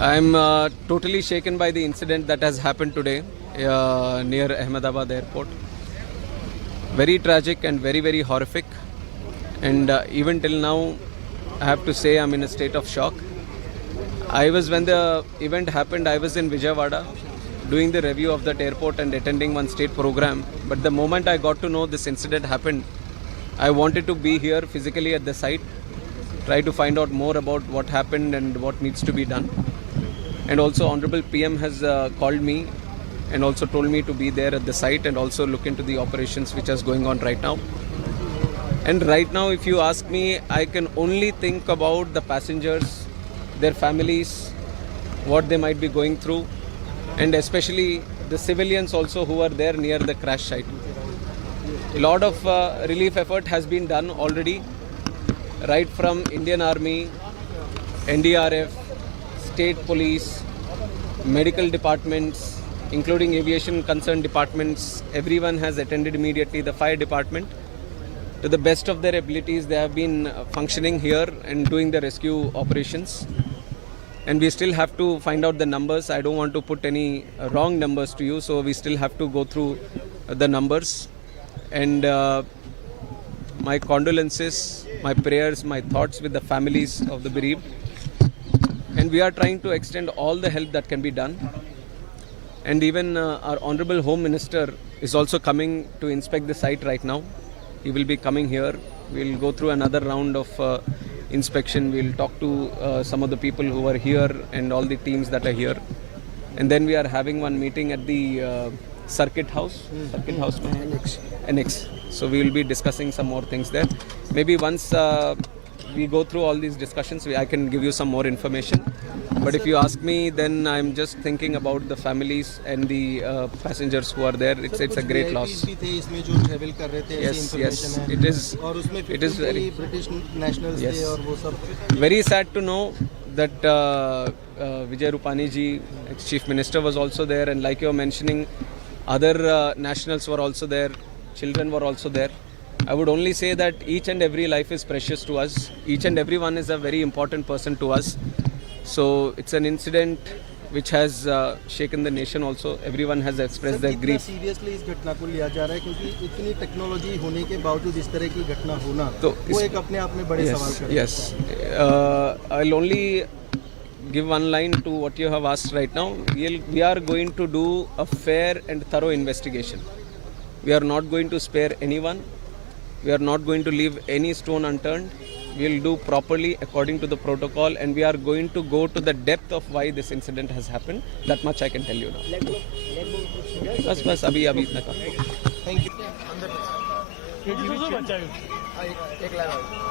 I'm totally shaken by the incident that has happened today near Ahmedabad airport. Very tragic and very, very horrific. And even till now, I have to say I'm in a state of shock. When the event happened, I was in Vijayawada doing the review of that airport and attending one state program. But the moment I got to know this incident happened, I wanted to be here physically at the site, try to find out more about what happened and what needs to be done. And also Honorable PM has called me and also told me to be there at the site and also look into the operations which is going on right now. And right now, if you ask me, I can only think about the passengers, their families, what they might be going through, and especially the civilians also who are there near the crash site. A lot of relief effort has been done already, right from Indian Army, NDRF, state police, medical departments, including aviation concerned departments. Everyone has attended immediately. The fire department, to the best of their abilities, they have been functioning here and doing the rescue operations. And we still have to find out the numbers. I don't want to put any wrong numbers to you, so we still have to go through the numbers. And my condolences, my prayers, my thoughts with the families of the bereaved. And we are trying to extend all the help that can be done. And even our Honorable Home Minister is also coming to inspect the site right now. He will be coming here. We'll go through another round of inspection. We'll talk to some of the people who are here and all the teams that are here. And then we are having one meeting at the Circuit House. Circuit House? Annex. So we will be discussing some more things there. Maybe once we go through all these discussions, I can give you some more information. But if you ask me, then I'm just thinking about the families and the passengers who are there. It's a great loss. Yes, it is. It is very British nationals. Yes. Very sad to know that Vijay Rupani ji, ex-Chief Minister, was also there, and like you're mentioning, other nationals were also there. Children were also there. I would only say that each and every life is precious to us. Each and every one is a very important person to us. So it's an incident which has shaken the nation also. Everyone has expressed their grief. Seriously इस घटना को लिया जा रहा है क्योंकि इतनी technology होने के बावजूद इस तरह की घटना होना तो वो एक अपने आप में बड़े सवाल करता है. Yes. I'll only give one line to what you have asked right now. We are going to do a fair and thorough investigation. We are not going to spare anyone. We are not going to leave any stone unturned. We will do properly according to the protocol, and we are going to go to the depth of why this incident has happened. That much I can tell you now. बस अभी इतना का. Thank you.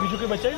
Biju के बच्चा है